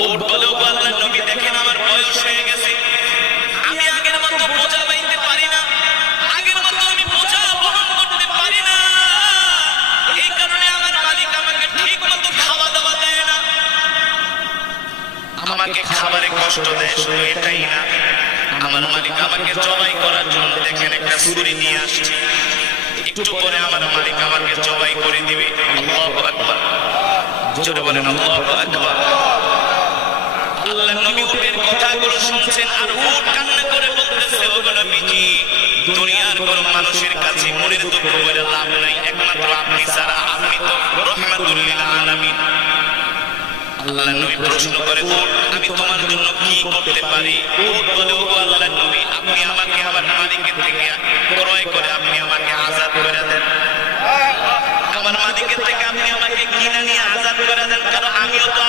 উট বলে ও আল্লাহর নবী দেখেন আমার বয়স হয়ে গেছে, আমি আগের মতো বোঝা বাইতে পারি না, আগের মতো আমি বোঝা বহন করতে পারি না, এই কারণে আমার মালিক আমাকে ঠিক মতো খাওয়া দাওয়া দেয় না, আমাকে খাবারে কষ্ট দেয়। শুধু এটাই না, আমার মালিক আমাকে জবাই করার জন্য দেখেন একটা ছুরি নিয়ে আসছে, একটু পরে আমার মালিক আমাকে জবাই করে দিবে। আল্লাহু আকবার, জোরে বলেন আল্লাহু আকবার। আল্লাহর নবী উটের কথাগুলো শুনছেন আর উট কান্না করে বলতেছে, ও নবীজি, দুনিয়ার কোন মানুষের কাছে মনের দুঃখ বলে লাভ নাই, একমাত্র আপনি ছাড়া, আপনি তো রাহমাতুল লিল আলামিন। আল্লাহর নবী প্রশ্ন করে, উট আমি তোমার জন্য কি করতে পারি? উট বলে, ও আল্লাহর নবী, আপনি আমাকে আমার মালিকের থেকে ক্রয় করে আপনি আমাকে আযাদ করে দেন, আমার মালিকের থেকে আপনি আমাকে কিনে নিয়ে আযাদ করে দেন, কারণ আমিও তো